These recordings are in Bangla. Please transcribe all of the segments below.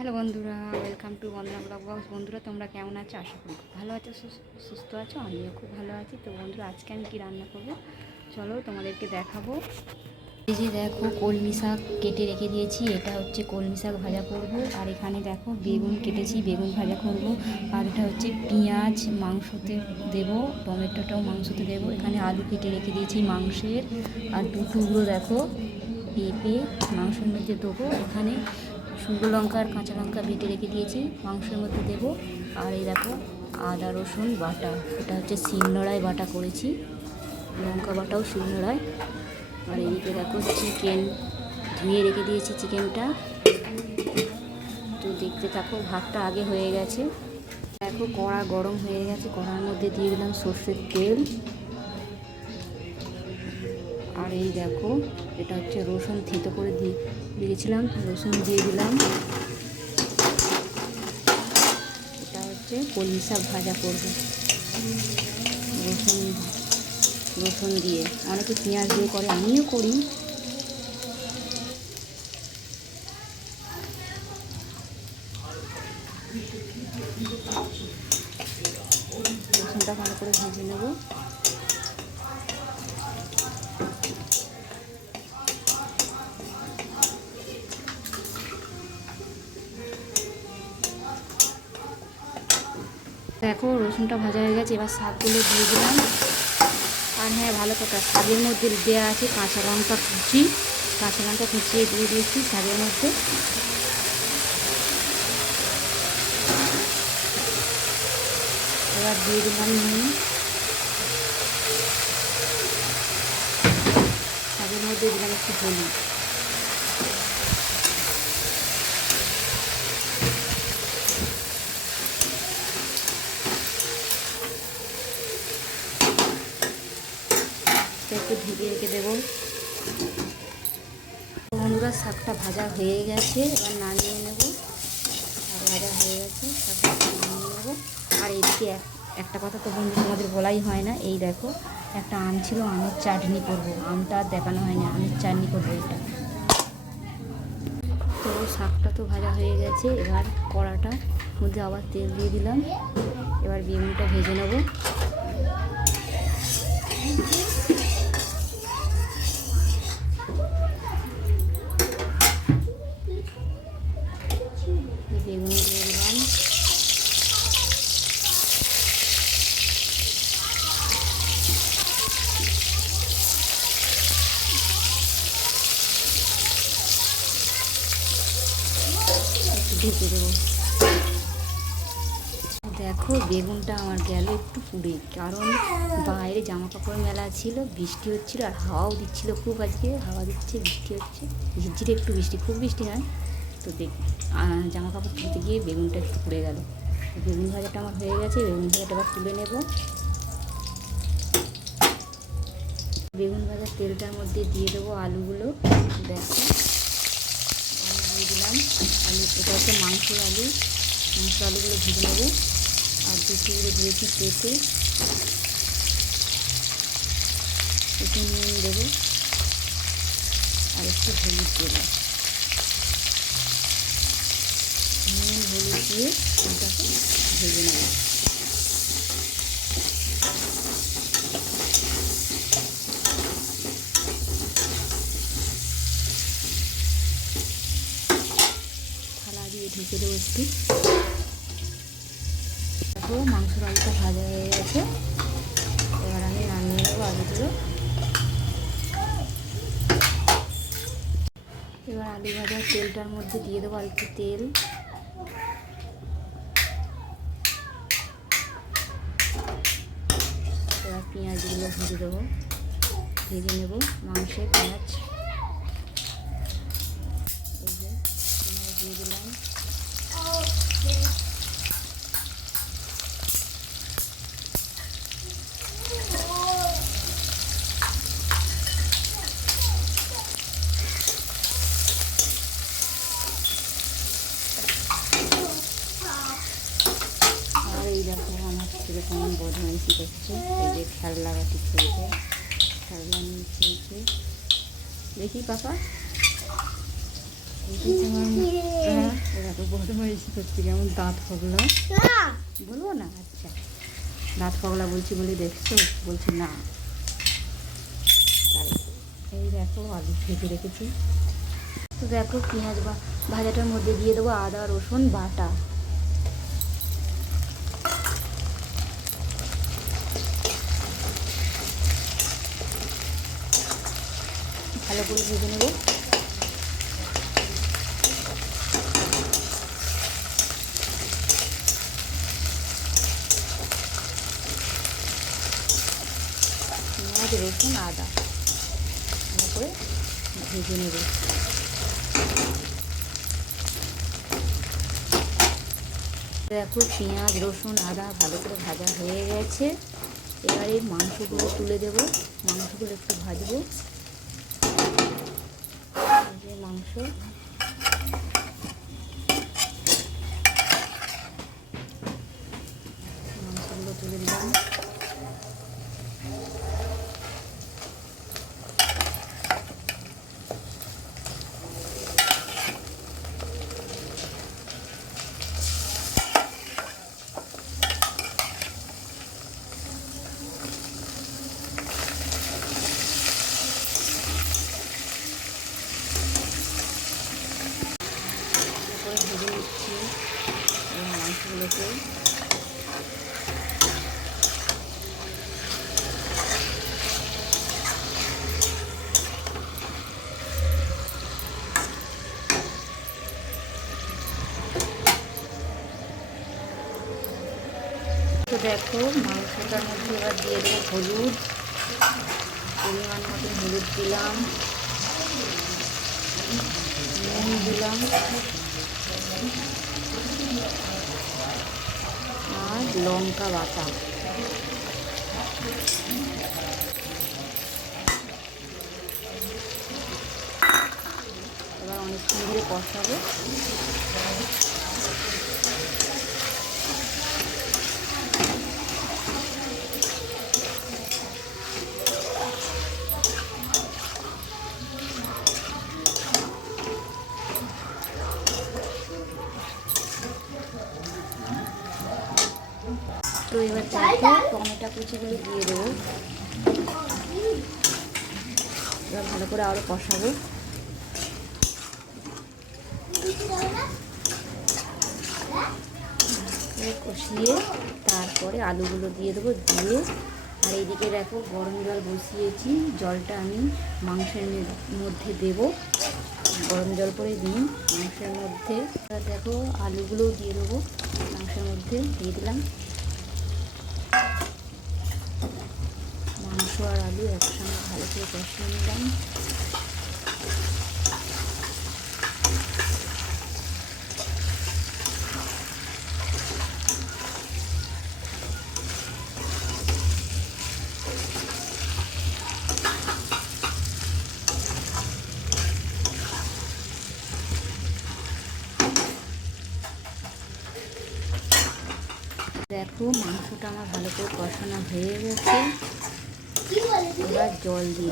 হ্যালো বন্ধুরা welcome to Bandana blog box বন্ধুরা, তোমরা কেমন আছো? আশা করি ভালো আছো, সুস- সুস্থ আছো, আমিও খুব ভালো আছি। তো বন্ধুরা, আজকে আমি কী রান্না করব? চলো তোমাদেরকে দেখাবো। এই যে দেখো, কলমি শাক কেটে রেখে দিয়েছি। এটা হচ্ছে কলমি শাক ভাজা করব। আর এখানে দেখো, বেগুন কেটেছি, বেগুন ভাজা করব। আর এটা হচ্ছে পেঁয়াজ মাংসতে দেবো, টমেটোটাও মাংসতে দেবো। এখানে আলু কেটে রেখে দিয়েছি মাংসের। আর দুটোগুলো দেখো, পেঁপে মাংসের মধ্যে দেবো। এখানে শুকনো লঙ্কা আর কাঁচা লঙ্কা বেটে রেখে দিয়েছি। মাংসের মধ্যে দেবো। আর এই দেখো, আদা, রসুন, বাটা। এটা হচ্ছে শিলনোড়ায় বাটা করেছি। লঙ্কা বাটাও শিলনোড়ায়। আর এদিকে দেখো, চিকেন। ধুয়ে রেখে দিয়েছি চিকেনটা। তো দেখতে থাকো, ভাতটা আগে হয়ে গেছে। দেখো, কড়া গরম হয়ে গেছে। কড়ার মধ্যে দিয়ে দিলাম সর্ষের তেল। আর এই দেখো এটা হচ্ছে রসুন থিতো করে দিয়ে দিয়েছিলাম, রসুন দিয়ে দিলাম। এটা হচ্ছে কলমি ভাজা করব। রসুন রসুন দিয়ে। অনেকে পেঁয়াজ দিয়ে করে, আমিও করি। দেখো, রসুনটা ভাজা হয়ে গেছে, এবার শাকগুলো দিয়ে দিলাম। আর হ্যাঁ ভালো কথা শাকের মধ্যে দেওয়া আছে কাঁচা লঙ্কা কুচি। কাঁচা লঙ্কা কুচিয়ে দিয়ে দিয়েছি শাকের মধ্যে। এবার দিয়ে দিলাম নুন। শাকের মধ্যে দিলাম একটু হলুদ। একটু ঢেকে রেখে দেবো। বন্ধুরা, শাকটা ভাজা হয়ে গেছে, এবার নামিয়ে নেব। শাক ভাজা হয়ে গেছে নেব। আর এদিকে এক- একটা কথা তো বন্ধু, তোমাদের বলাই হয় না। এই দেখো, একটা আম ছিল, আমের চাটনি করব। আমটা দেখানো হয়নি, আমের চাটনি করব এটা। তো শাকটা তো ভাজা হয়ে গেছে, এবার কড়াটা মধ্যে আবার তেল দিয়ে দিলাম। এবার বেগুনটা ভেজে নেব। Woo! দেখো, বেগুনটা আমার গেল একটু পুড়ে। কারণ বাইরে জামা কাপড় মেলা ছিল, বৃষ্টি হচ্ছিল, আর হাওয়াও দিচ্ছিল খুব আজকে। হাওয়া দিচ্ছে, বৃষ্টি হচ্ছে। ঝিরঝিরে একটু বৃষ্টি, খুব বৃষ্টি নয় তো দেখ জামা কাপড় তুলতে গিয়ে বেগুনটা একটু পুড়ে গেল। বেগুন ভাজাটা আমার হয়ে গেছে, বেগুন ভাজাটা আবার তুলে নেব। বেগুন ভাজার তেলটার মধ্যে দিয়ে দেবো আলুগুলো। দেখো, আলু দিয়ে দিলাম। আলু, এটা হচ্ছে মাংসের আলু। মাংস আলুগুলো ভেজে নেব। আর দুটোগুলো দিয়েছি পেঁপে একটু নুন দেবো আর একটু হলুদ দেবো নুন, হলুদ দিয়ে ওটাকে ভেজে নেব। থালা দিয়ে ঢেকে দেবো একটু। দেখো মাংসর আলুটা ভাজা হয়ে গেছে। এবার আমি নামিয়ে নেব আলুগুলো। এবার আলু ভাজার তেলটার মধ্যে দিয়ে দেবো আর তেল। এবার পেঁয়াজগুলো ভেজে দেবো। ভেজে নেব মাংসের পেঁয়াজ এই যে পেঁয়াজ দিয়ে দিলাম আর এই দেখো আমার ছেলে কেমন বদমাইশি করছে এই যে খেলনাবাটি খেলছে নিয়ে খেলছে। দেখি পাপা। হ্যাঁ এ দেখো কেমন দাঁত ফগলা বলব না? আচ্ছা। দাঁত পগলা বলছি বলে দেখছ? বলছি না। এই দেখো, আলু ভেজে রেখেছি। তো দেখো, পেঁয়াজ বা ভাজাটার মধ্যে দিয়ে দেবো আদা, রসুন, বাটা। ভালো করে ভেজে নেব। পেঁয়াজ, রসুন, আদা ভালো করে ভেজে নেব। দেখো পেঁয়াজ, রসুন, আদা ভালো করে ভাজা হয়ে গেছে। এবারে মাংসগুলো তুলে দেব। মাংসগুলো একটু ভাজবো। যে মাংস মাংসগুলো তুলে দিলাম করে ভেজে নিচ্ছি মাংসগুলোকে তো দেখো, মাংসটার মধ্যে এবার দিয়ে দেবো হলুদ। পরিমাণ মতো হলুদ দিলাম। নুন দিলাম। আর লঙ্কা বাটা। এবার অনেকক্ষণ ধরে কষাবো। কুচিগুলো দিয়ে দেবো। এবার ভালো করে আরও কষাবো। কষিয়ে তারপরে আলুগুলো দিয়ে দেবো, দিয়ে। আর এইদিকে দেখো গরম জল বসিয়েছি, জলটা আমি মাংসের মধ্যে দেব। গরম জল করে দিন মাংসের মধ্যে। দেখো আলুগুলোও দিয়ে দেবো মাংসের মধ্যে, দিয়ে দিলাম। মাংস আর আলু একসঙ্গে ভালো করে কষিয়ে নিলাম। দেখো মাংসটা আমার ভালো করে কষানো হয়ে গেছে। এবার জল দিয়ে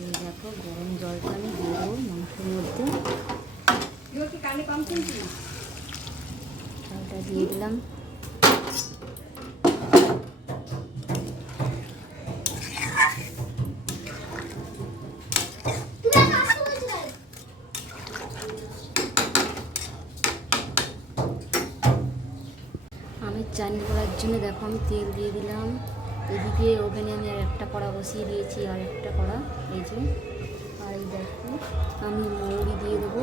এই দেখো, গরম জলটা আমি দিয়ে দেবো মাংসের মধ্যে। জলটা দিয়ে দিলাম। আমি চাটনি করার জন্য দেখো, আমি তেল দিয়ে দিলাম। এদিকে ওভেনে আমি আর একটা কড়া বসিয়ে দিয়েছি আর একটা কড়া, এই যে। আর এই দেখো, আমি মৌরি দিয়ে দেবো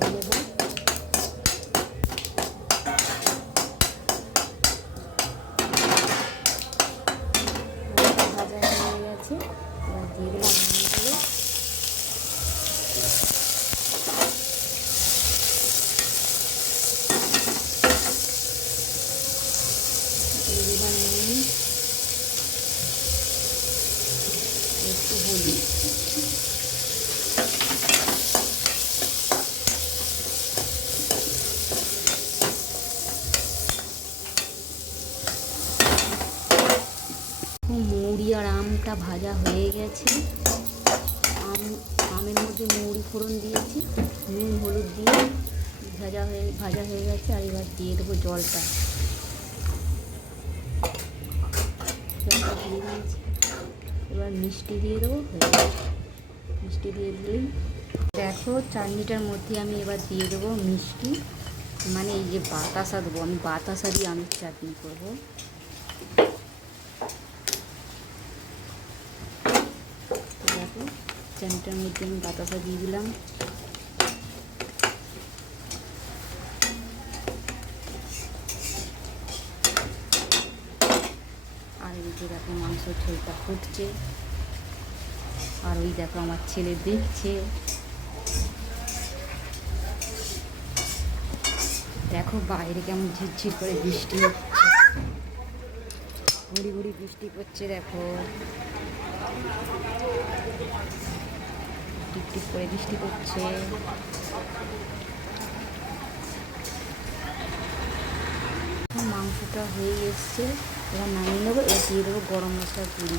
দিয়ে দেবো। মৌরিটা ভাজা হয়ে গেছে এবার দিয়ে দিলাম আমগুলো দিয়ে দিলাম নুন একটু হলুদ মৌরি আর আমটা ভাজা হয়ে গেছে। আম, আমের মধ্যে মৌরি ফোড়ন দিয়েছি, নুন, হলুদ দিয়ে ভাজা হয়ে ভাজা হয়ে গেছে, আর এবার দিয়ে দেবো জলটা। জলটা দিয়ে দিয়েছি। এবার মিষ্টি দিয়ে দেবো মিষ্টি দিয়ে দিলেই দেখো চাটনিটার মধ্যে আমি এবার দিয়ে দেবো মিষ্টি। মানে এই যে বাতাসা দেবো, আমি বাতাসা দিয়ে আমের চাটনি করব তো দেখো চাটনিটার মধ্যে আমি বাতাসা দিয়ে দিলাম আর এদিকে দেখো মাংস ঝোলটা ফুটছে আর ওই দেখো আমার ছেলে দেখছে দেখো বাইরে কেমন ঝিরঝির করে বৃষ্টি হচ্ছে ঘুরি ঘুরি বৃষ্টি পড়ছে দেখো টিপ করে বৃষ্টি পড়ছে। মাংসটা হয়ে এসছে এবার নামিয়ে নেব, এবার দিয়ে দেবো গরম মশলা গুঁড়ি।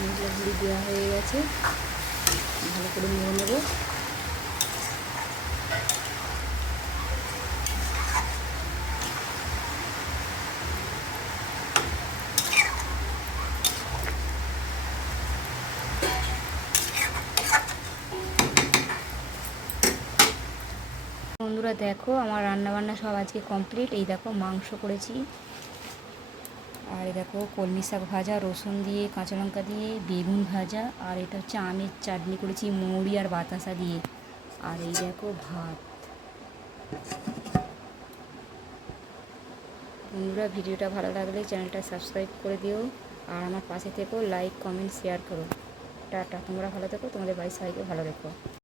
মশলা গুঁড়ি দেওয়া হয়ে গেছে। ভালো করে নিয়ে নেব। বন্ধুরা দেখো, আমার রান্না বান্না সব আজকে কমপ্লিট এই দেখো, মাংস করেছি। আর এই দেখো, কলমি শাক ভাজা, রসুন দিয়ে, কাঁচা লঙ্কা দিয়ে, বেগুন ভাজা, আর এটা হচ্ছে আমের চাটনি করেছি, মৌরি আর বাতাসা দিয়ে। আর এই দেখো ভাত। বন্ধুরা, ভিডিওটা ভালো লাগলে চ্যানেলটা সাবস্ক্রাইব করে দিও। আর আমার পাশে থেকেও লাইক, কমেন্ট, শেয়ার করো। টাটা, তোমরা ভালো থেকো, তোমাদের বাড়ির সবাইকে ভালো রেখো।